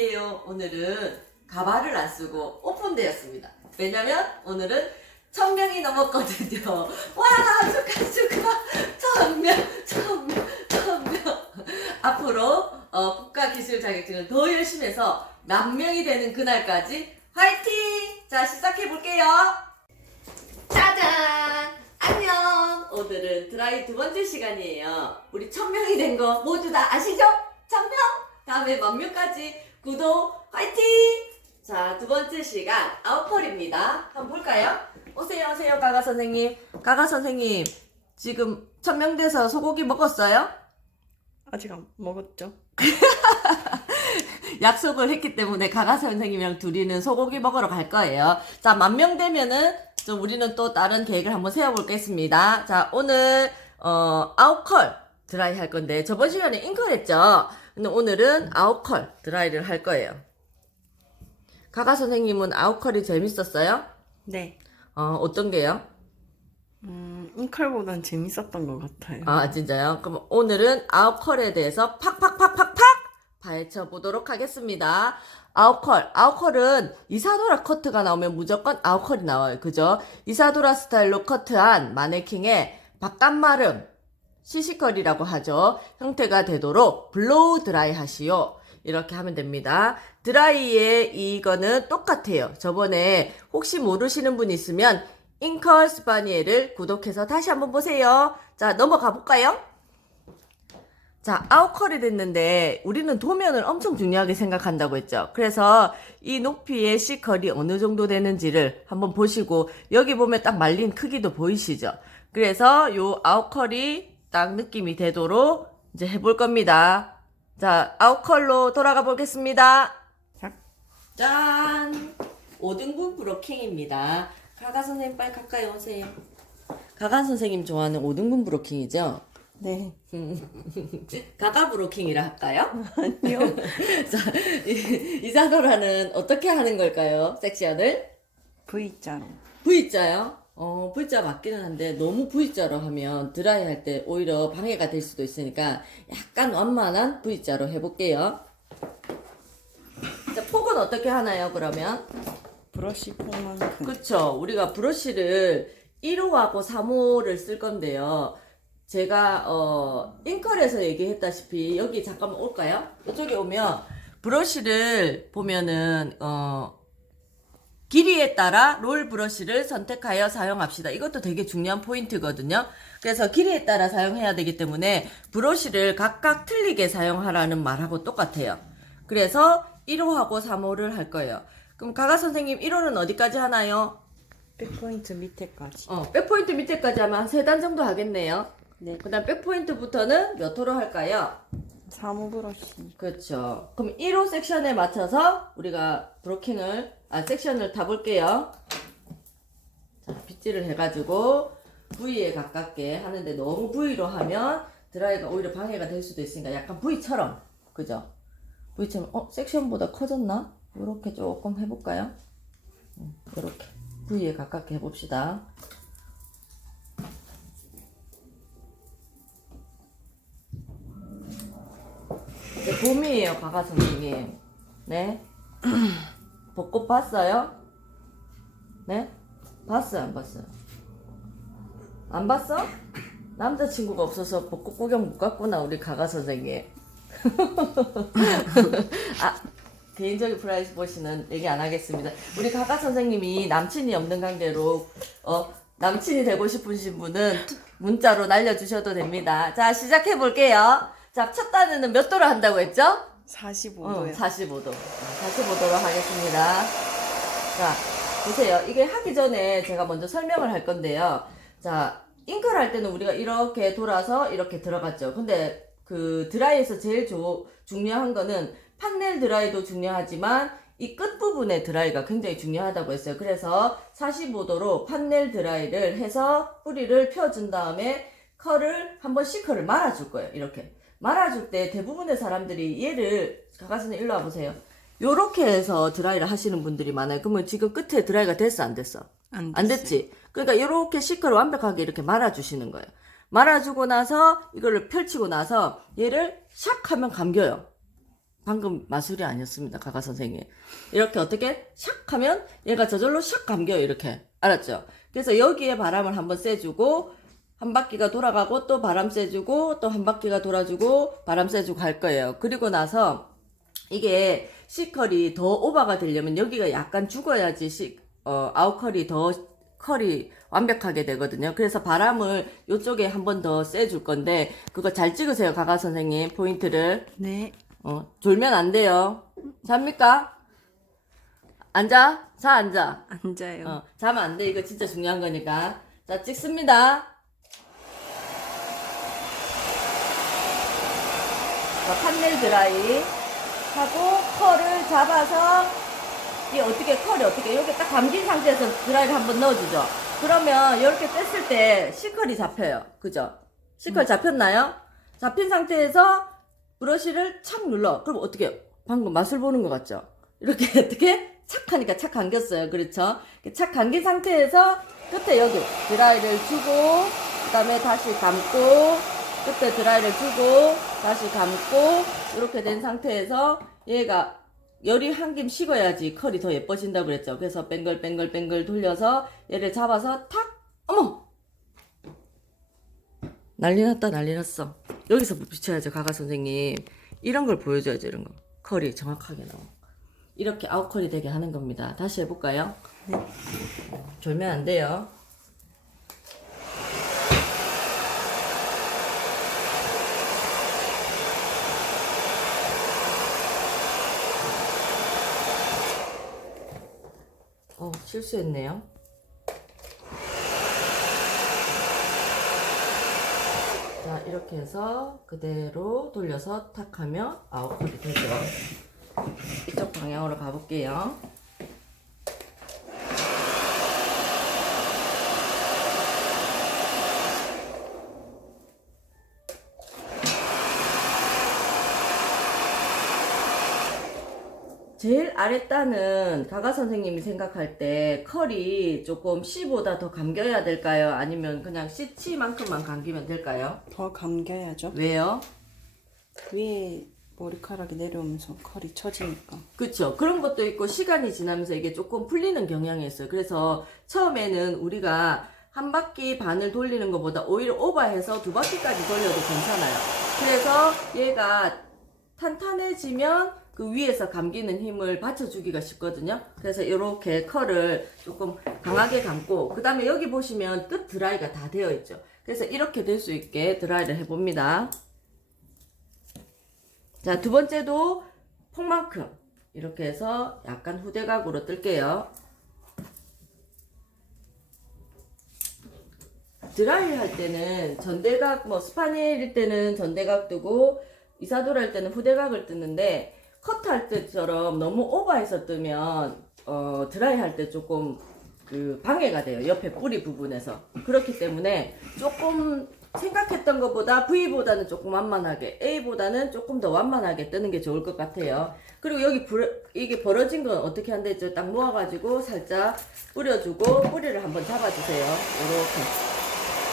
아니에요. 오늘은 가발을 안 쓰고 오픈되었습니다. 왜냐면 오늘은 1000명이 넘었거든요. 와, 축하. 1000명. 앞으로 국가기술 자격증을 더 열심히 해서 10,000명이 되는 그날까지 화이팅! 자, 시작해볼게요. 짜잔! 안녕! 오늘은 드라이 두 번째 시간이에요. 우리 1000명이 된 거 모두 다 아시죠? 1000명! 다음에 10,000명까지 구독 화이팅! 자, 두 번째 시간 아웃컬입니다. 한번 볼까요? 오세요, 가가 선생님. 가가 선생님, 지금 1000명 돼서 소고기 먹었어요? 아직 안 먹었죠? 약속을 했기 때문에 가가 선생님이랑 둘이는 소고기 먹으러 갈 거예요. 자, 10,000명 되면은 좀 우리는 또 다른 계획을 한번 세워보겠습니다. 자, 오늘 아웃컬 드라이 할 건데 저번 시간에 잉컬 했죠? 근데 오늘은 아웃컬 드라이를 할 거예요. 가가 선생님은 아웃컬이 재밌었어요? 네. 어떤 게요? 인컬보단 재밌었던 것 같아요. 아, 진짜요? 그럼 오늘은 아웃컬에 대해서 팍팍 파헤쳐 보도록 하겠습니다. 아웃컬은 이사도라 커트가 나오면 무조건 아웃컬이 나와요. 그죠? 이사도라 스타일로 커트한 마네킹의 바깥마름, 시시컬이라고 하죠. 형태가 되도록 블로우 드라이 하시오. 이렇게 하면 됩니다. 드라이의 이거는 똑같아요. 저번에 혹시 모르시는 분 있으면 잉컬 스파니엘을 구독해서 다시 한번 보세요. 자, 넘어가 볼까요? 자, 아웃컬이 됐는데 우리는 도면을 엄청 중요하게 생각한다고 했죠. 그래서 이 높이의 C컬이 어느 정도 되는지를 한번 보시고 여기 보면 딱 말린 크기도 보이시죠? 그래서 요 아웃컬이 딱 느낌이 되도록 이제 해볼 겁니다. 자, 아웃컬로 돌아가 보겠습니다. 자, 짠! 5등분 브로킹입니다. 가가 선생님 빨리 가까이 오세요. 가가 선생님 좋아하는 5등분 브로킹이죠? 네. 가가 브로킹이라 할까요? 아니요. 자, 이사도라는 어떻게 하는 걸까요? 섹션을? V자로. V자요? V자 맞기는 한데 너무 V자로 하면 드라이 할 때 오히려 방해가 될 수도 있으니까 약간 완만한 V자로 해볼게요. 자, 폭은 어떻게 하나요, 그러면? 브러쉬 폭만큼. 그쵸. 우리가 브러쉬를 1호하고 3호를 쓸 건데요. 제가 잉컬에서 얘기했다시피 여기 잠깐만 올까요? 이쪽에 오면 브러쉬를 보면은 길이에 따라 롤 브러쉬를 선택하여 사용합시다. 이것도 되게 중요한 포인트거든요. 그래서 길이에 따라 사용해야 되기 때문에 브러쉬를 각각 틀리게 사용하라는 말하고 똑같아요. 그래서 1호하고 3호를 할 거예요. 그럼 가가 선생님 1호는 어디까지 하나요? 백포인트 밑에까지. 백포인트 밑에까지 하면 한 3단 정도 하겠네요. 네. 그 다음 백포인트부터는 몇 호로 할까요? 3호 브러쉬. 그렇죠. 그럼 1호 섹션에 맞춰서 우리가 섹션을 타볼게요. 자, 빗질을 해가지고 V에 가깝게 하는데 너무 V로 하면 드라이가 오히려 방해가 될 수도 있으니까 약간 V처럼, 그죠? V처럼, 섹션보다 커졌나? 이렇게 조금 해볼까요? 이렇게 V에 가깝게 해봅시다. 이제 봄이에요, 가가 선생님. 네. 벚꽃 봤어요? 네? 봤어요, 안 봤어요? 안 봤어? 남자친구가 없어서 벚꽃 구경 못 갔구나, 우리 가가 선생님. 개인적인 프라이버시는 얘기 안 하겠습니다. 우리 가가 선생님이 남친이 없는 관계로 남친이 되고 싶으신 분은 문자로 날려주셔도 됩니다. 자, 시작해 볼게요. 자, 첫 단어는 몇 도로 한다고 했죠? 45도요. 45도. 45도로 하겠습니다. 자, 보세요. 이게 하기 전에 제가 먼저 설명을 할 건데요. 자, 잉크를 할 때는 우리가 이렇게 돌아서 이렇게 들어갔죠. 근데 그 드라이에서 제일 중요한 거는 판넬 드라이도 중요하지만 이 끝부분의 드라이가 굉장히 중요하다고 했어요. 그래서 45도로 판넬 드라이를 해서 뿌리를 펴준 다음에 한번 C컬을 말아줄 거예요. 이렇게. 말아줄 때 대부분의 사람들이 얘를, 가가선생 일로 와보세요. 요렇게 해서 드라이를 하시는 분들이 많아요. 그러면 지금 끝에 드라이가 됐어, 안 됐어? 안 안 됐지? 그러니까 요렇게 C컬을 완벽하게 이렇게 말아주시는 거예요. 말아주고 나서 이거를 펼치고 나서 얘를 샥 하면 감겨요. 방금 마술이 아니었습니다. 가가 선생님. 이렇게 어떻게 샥 하면 얘가 저절로 샥 감겨요. 이렇게. 알았죠? 그래서 여기에 바람을 한번 쐬주고 한 바퀴가 돌아가고 또 바람 쐬주고 또 한 바퀴가 돌아주고 바람 쐬주고 할 거예요. 그리고 나서 이게 C컬이 더 오버가 되려면 여기가 약간 죽어야지 아웃컬이 더 컬이 완벽하게 되거든요. 그래서 바람을 이쪽에 한 번 더 쐬줄 건데 그거 잘 찍으세요. 가가 선생님 포인트를. 네. 졸면 안 돼요. 잡니까? 앉아? 자, 앉아. 앉아요. 자면 안 돼. 이거 진짜 중요한 거니까. 자, 찍습니다. 자, 판넬 드라이 하고 컬을 잡아서 이 어떻게 컬이 어떻게 여기 딱 감긴 상태에서 드라이를 한번 넣어주죠. 그러면 이렇게 뗐을 때 C컬이 잡혀요. 그죠? C컬 잡혔나요? 잡힌 상태에서 브러쉬를 착 눌러. 그럼 어떻게 방금 맛을 보는 것 같죠? 이렇게 어떻게 착 하니까 착 감겼어요. 그렇죠? 착 감긴 상태에서 끝에 여기 드라이를 주고 그 다음에 다시 감고 끝에 드라이를 주고 다시 감고 이렇게 된 상태에서 얘가 열이 한 김 식어야지 컬이 더 예뻐진다고 그랬죠. 그래서 뱅글뱅글 돌려서 얘를 잡아서 탁! 어머! 난리 났다 난리 났어. 여기서 비춰야죠. 가가 선생님. 이런 걸 보여줘야죠. 이런 거. 컬이 정확하게 나와. 이렇게 아웃컬이 되게 하는 겁니다. 다시 해볼까요? 네. 졸면 안 돼요. 실수했네요. 자, 이렇게 해서 그대로 돌려서 탁 하면 아웃컬이 되죠. 이쪽 방향으로 가볼게요. 제일 아랫단은 가가 선생님이 생각할 때 컬이 조금 C보다 더 감겨야 될까요? 아니면 그냥 C치만큼만 감기면 될까요? 더 감겨야죠. 왜요? 위에 머리카락이 내려오면서 컬이 처지니까. 그쵸. 그런 것도 있고 시간이 지나면서 이게 조금 풀리는 경향이 있어요. 그래서 처음에는 우리가 한 바퀴 반을 돌리는 것보다 오히려 오버해서 두 바퀴까지 돌려도 괜찮아요. 그래서 얘가 탄탄해지면 그 위에서 감기는 힘을 받쳐주기가 쉽거든요. 그래서 이렇게 컬을 조금 강하게 감고 그 다음에 여기 보시면 끝 드라이가 다 되어 있죠. 그래서 이렇게 될 수 있게 드라이를 해봅니다. 자, 두 번째도 폭만큼 이렇게 해서 약간 후대각으로 뜰게요. 드라이 할 때는 전대각, 스파니엘일 때는 전대각 뜨고 이사도를 할 때는 후대각을 뜨는데 컷할 때처럼 너무 오버해서 뜨면 드라이 할 때 조금 방해가 돼요. 옆에 뿌리 부분에서. 그렇기 때문에 조금 생각했던 것보다 V보다는 조금 완만하게, A보다는 조금 더 완만하게 뜨는 게 좋을 것 같아요. 그리고 여기 이게 벌어진 건 어떻게 한다 했죠? 딱 모아가지고 살짝 뿌려주고 뿌리를 한번 잡아주세요. 이렇게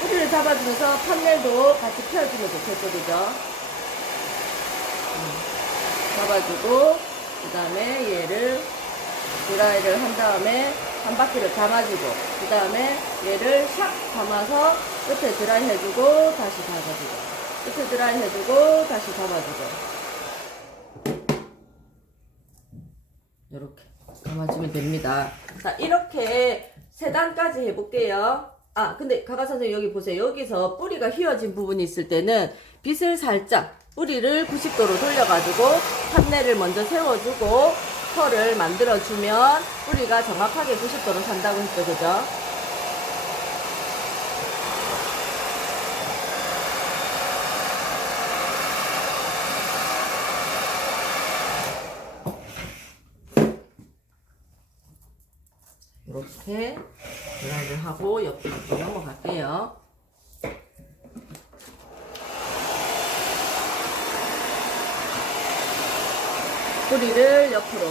뿌리를 잡아주면서 판넬도 같이 펴주면 좋겠죠, 그죠? 잡아주고 그 다음에 얘를 드라이를 한 다음에 한 바퀴를 감아주고 그 다음에 얘를 샥 감아서 끝에 드라이 해주고 다시 잡아주고 끝에 드라이 해주고 다시 잡아주고 이렇게 감아주면 됩니다. 자, 이렇게 세 단까지 해볼게요. 근데 가가 선생님 여기 보세요. 여기서 뿌리가 휘어진 부분이 있을 때는 빗을 살짝 뿌리를 90도로 돌려가지고 판넬을 먼저 세워주고 컬을 만들어주면 뿌리가 정확하게 90도로 산다고 했죠. 그죠? 이렇게 드라이를 하고 옆으로 넘어갈게요. 뿌리를 옆으로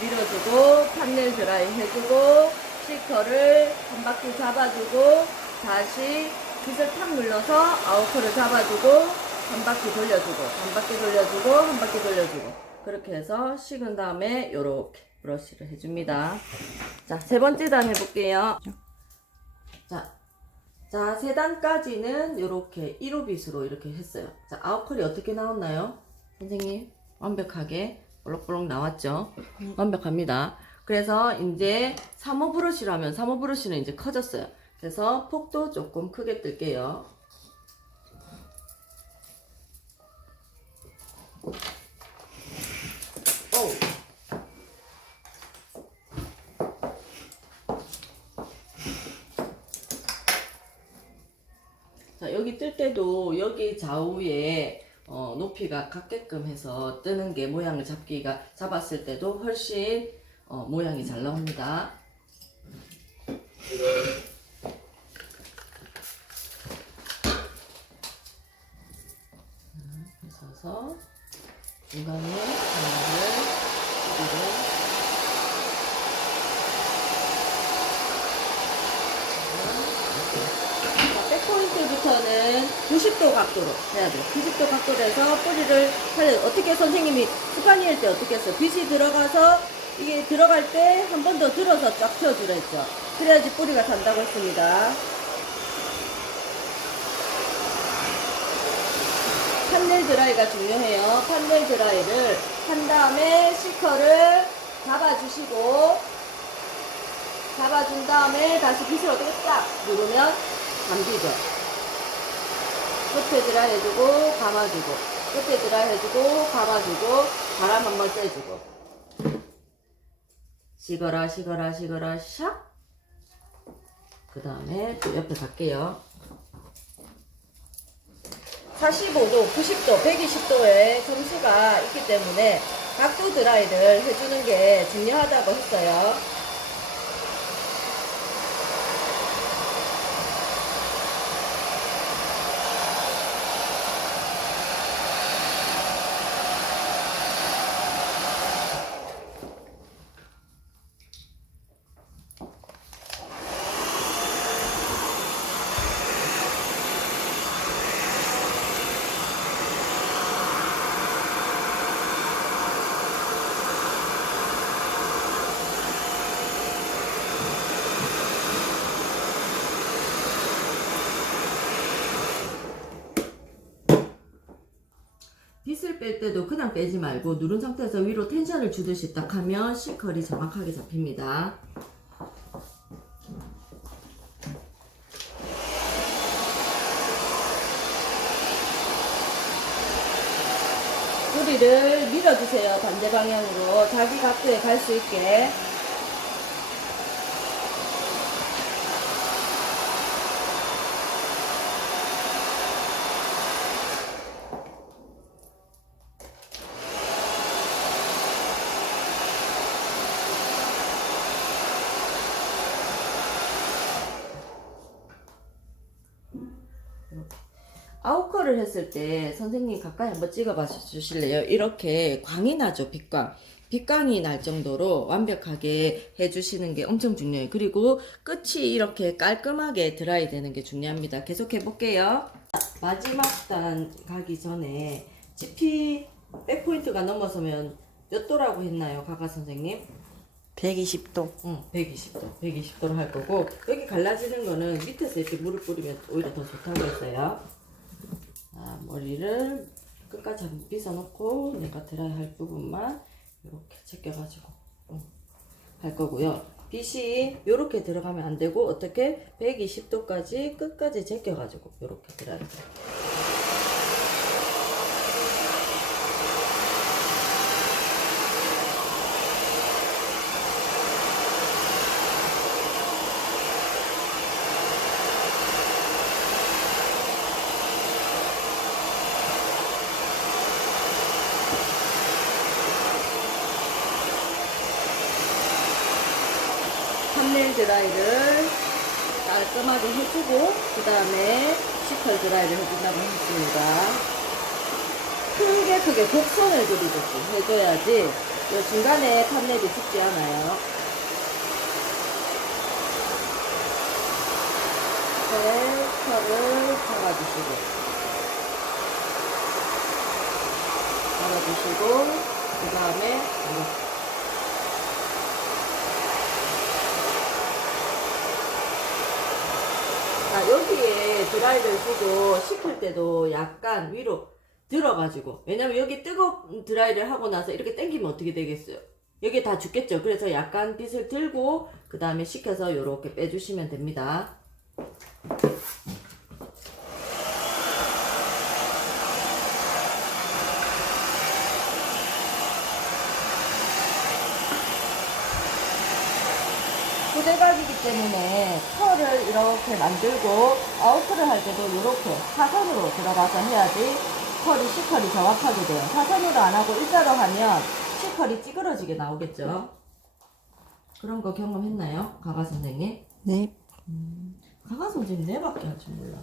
밀어주고 판넬 드라이 해주고 시커를 한 바퀴 잡아주고 다시 빗을 탁 눌러서 아웃컬을 잡아주고 한 바퀴 돌려주고, 한 바퀴 돌려주고, 한 바퀴 돌려주고. 그렇게 해서 식은 다음에 요렇게 브러쉬를 해줍니다. 자, 세 번째 단 해볼게요. 자, 세 단까지는 요렇게 1호 빗으로 이렇게 했어요. 자, 아웃컬이 어떻게 나왔나요? 선생님, 완벽하게 볼록볼록 나왔죠? 완벽합니다. 그래서 이제 3호 브러쉬로 하면 3호 브러쉬는 이제 커졌어요. 그래서 폭도 조금 크게 뜰게요. 자, 여기 뜰 때도 여기 좌우에 높이가 같게끔 해서 뜨는 게 모양을 잡았을 때도 훨씬 모양이 잘 나옵니다. 그래서 중간에 하나를 백포인트부터는 90도 각도로 해야 돼요. 90도 각도로 해서 뿌리를 살려. 어떻게 선생님이 스파니엘 때 어떻게 했어요? 빛이 들어가서 이게 들어갈 때 한 번 더 들어서 쫙 펴주라 했죠. 그래야지 뿌리가 산다고 했습니다. 판넬 드라이가 중요해요. 판넬 드라이를 한 다음에 시커를 잡아준 다음에 다시 빗을 어떻게 딱 누르면 감기죠. 끝에 드라이 해주고 감아주고, 끝에 드라이 해주고 감아주고, 바람 한번 쐬주고. 식어라 샥. 그 다음에 또 옆에 갈게요. 45도, 90도, 120도의 점수가 있기 때문에 각도 드라이를 해주는 게 중요하다고 했어요. 빗을 뺄 때도 그냥 빼지 말고 누른 상태에서 위로 텐션을 주듯이 딱 하면 C컬이 정확하게 잡힙니다. 뿌리를 밀어주세요. 반대 방향으로 자기 각도에 갈 수 있게. 아웃컬을 했을 때 선생님 가까이 한번 찍어봐 주실래요? 이렇게 광이 나죠. 빛광이 날 정도로 완벽하게 해주시는 게 엄청 중요해요. 그리고 끝이 이렇게 깔끔하게 드라이 되는 게 중요합니다. 계속 해볼게요. 마지막 단 가기 전에 GP 백포인트가 넘어서면 몇 도라고 했나요? 가가 선생님? 120도. 120도로 할 거고, 여기 갈라지는 거는 밑에서 이렇게 물을 뿌리면 오히려 더 좋다고 했어요. 자, 머리를 끝까지 한번 빗어놓고 내가 드라이 할 부분만 이렇게 제껴가지고 할 거고요. 빗이 이렇게 들어가면 안 되고, 어떻게 120도까지 끝까지 제껴가지고 이렇게 드라이. thumbnail 드라이를 깔끔하게 해주고 그 다음에 시컬 드라이를 해준다고 했습니다. 크게 곡선을 그리듯이 해줘야지 이 중간에 thumbnail이 죽지 않아요. 컬을 잡아주시고 말아주시고 그 다음에 이렇게. 자, 여기에 드라이를 주고 식힐 때도 약간 위로 들어가지고, 왜냐면 여기 뜨거운 드라이를 하고 나서 이렇게 당기면 어떻게 되겠어요? 여기 다 죽겠죠. 그래서 약간 빗을 들고 그 다음에 식혀서 이렇게 빼주시면 됩니다. 후대각이기 때문에 컬을 이렇게 만들고 아웃컬을 할 때도 이렇게 사선으로 들어가서 해야지 컬이 C컬이 정확하게 돼요. 사선으로 안 하고 일자로 하면 C컬이 찌그러지게 나오겠죠. 그런 거 경험했나요? 가가 선생님? 네. 가가 선생님 내밖에 할 줄 몰라.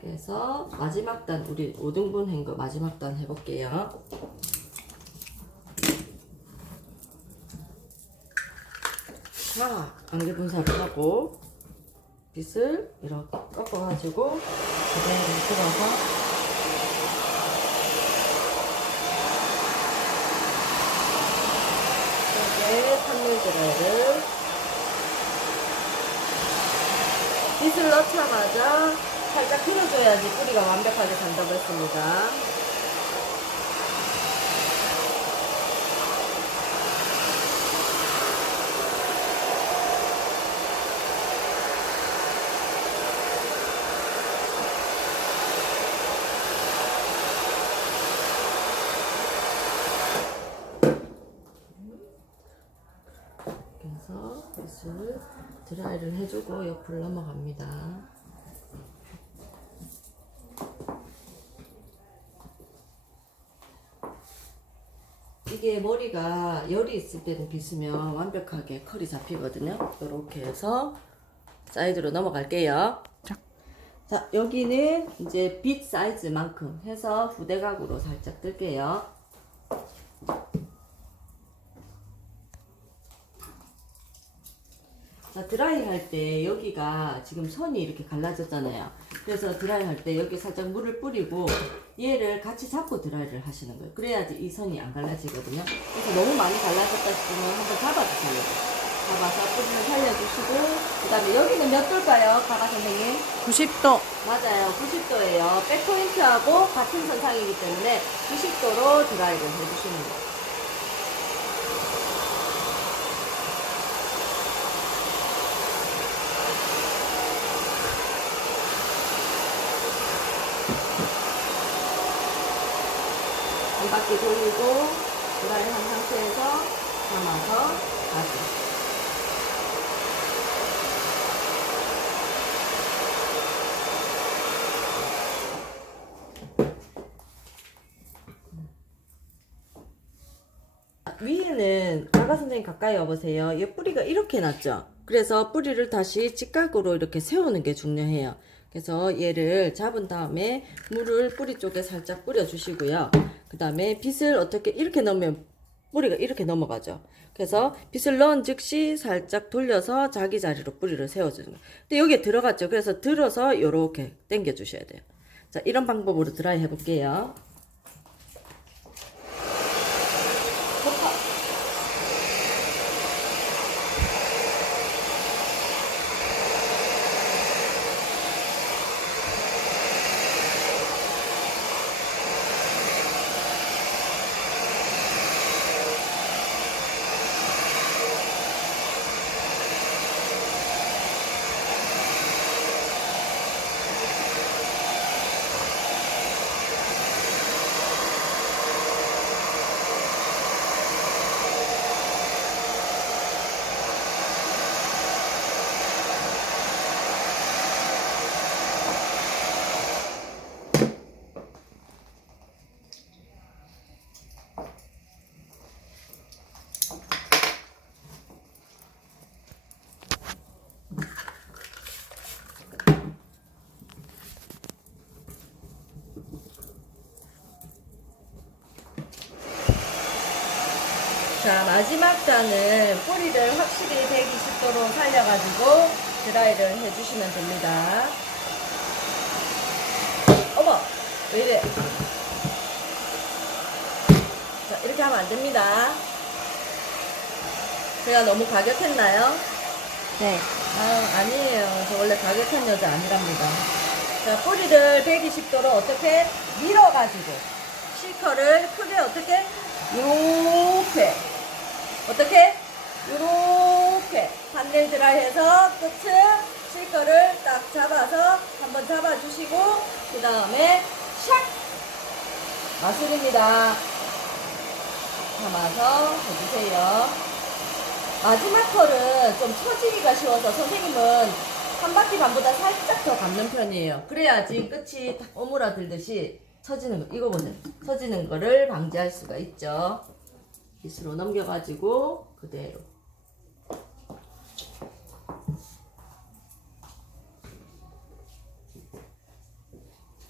그래서 마지막 단 우리 5등분 한 거 마지막 단 해볼게요. 자, 안개 분사를 하고 빗을 이렇게 꺾어가지고 그대로 들어서 이렇게 산물 드라이를 빗을 넣자마자 살짝 틀어줘야지 뿌리가 완벽하게 간다고 했습니다. 그래서 빗을 드라이를 해주고 옆으로 넘어갑니다. 이게 머리가 열이 있을 때는 빗으면 완벽하게 컬이 잡히거든요. 이렇게 해서 사이드로 넘어갈게요. 자, 여기는 이제 빗 사이즈만큼 해서 후대각으로 살짝 뜰게요. 자, 드라이 할 때 여기가 지금 선이 이렇게 갈라졌잖아요. 그래서 드라이 할 때 여기 살짝 물을 뿌리고 얘를 같이 잡고 드라이를 하시는 거예요. 그래야지 이 선이 안 갈라지거든요. 그래서 너무 많이 갈라졌다 싶으면 한번 잡아주세요. 잡아서 뿌리를 살려주시고, 그 다음에 여기는 몇 도일까요? 가가 선생님? 90도. 맞아요. 90도예요. 백포인트하고 같은 선상이기 때문에 90도로 드라이를 해주시는 거예요. 한 바퀴 돌리고 드라이 한 상태에서 감아서 다시. 위에는 가가 선생님 가까이 와보세요. 이 뿌리가 이렇게 났죠. 그래서 뿌리를 다시 직각으로 이렇게 세우는 게 중요해요. 그래서 얘를 잡은 다음에 물을 뿌리 쪽에 살짝 뿌려주시고요. 그 다음에 빗을 어떻게 이렇게 넣으면 뿌리가 이렇게 넘어가죠. 그래서 빗을 넣은 즉시 살짝 돌려서 자기 자리로 뿌리를 세워주는 거예요. 근데 여기에 들어갔죠. 그래서 들어서 이렇게 당겨 주셔야 돼요. 자, 이런 방법으로 드라이 해볼게요. 자, 마지막 단은 뿌리를 확실히 120도로 살려가지고 드라이를 해주시면 됩니다. 어머! 왜 이래? 자, 이렇게 하면 안 됩니다. 제가 너무 과격했나요? 네. 아니에요. 저 원래 과격한 여자 아니랍니다. 자, 뿌리를 120도로 어떻게 밀어가지고 실커를 크게 어떻게 요렇게 어떻게 요렇게 반일 드라이해서 끝을 실커를 딱 잡아서 한번 잡아주시고 그 다음에 샥 마술입니다. 담아서 해주세요. 마지막 컬은 좀 처지기가 쉬워서 선생님은 한 바퀴 반보다 살짝 더 감는 편이에요. 그래야지 끝이 딱 오므라들듯이 처지는 거, 이거 보세요. 처지는 거를 방지할 수가 있죠. 빗으로 넘겨가지고 그대로.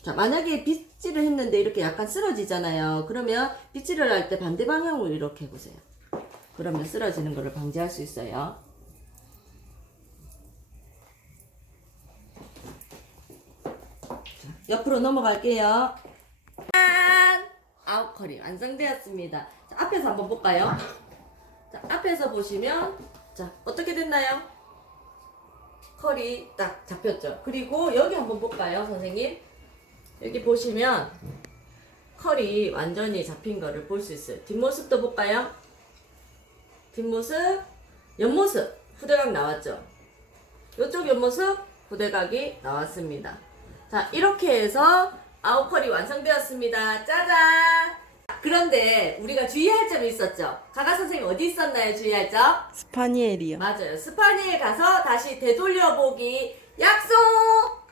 자, 만약에 빗질을 했는데 이렇게 약간 쓰러지잖아요. 그러면 빗질을 할 때 반대 방향으로 이렇게 해보세요. 그러면 쓰러지는 것을 방지할 수 있어요. 자, 옆으로 넘어갈게요. 짠! 아웃컬이 완성되었습니다. 자, 앞에서 한번 볼까요? 자, 앞에서 보시면 자, 어떻게 됐나요? 컬이 딱 잡혔죠. 그리고 여기 한번 볼까요, 선생님? 여기 보시면 컬이 완전히 잡힌 거를 볼 수 있어요. 뒷모습도 볼까요? 뒷모습, 옆모습, 후대각 나왔죠? 이쪽 옆모습, 후대각이 나왔습니다. 자, 이렇게 해서 아웃컬이 완성되었습니다. 짜잔! 그런데 우리가 주의할 점이 있었죠? 가가 선생님 어디 있었나요? 주의할 점? 스파니엘이요. 맞아요. 스파니엘 가서 다시 되돌려보기 약속!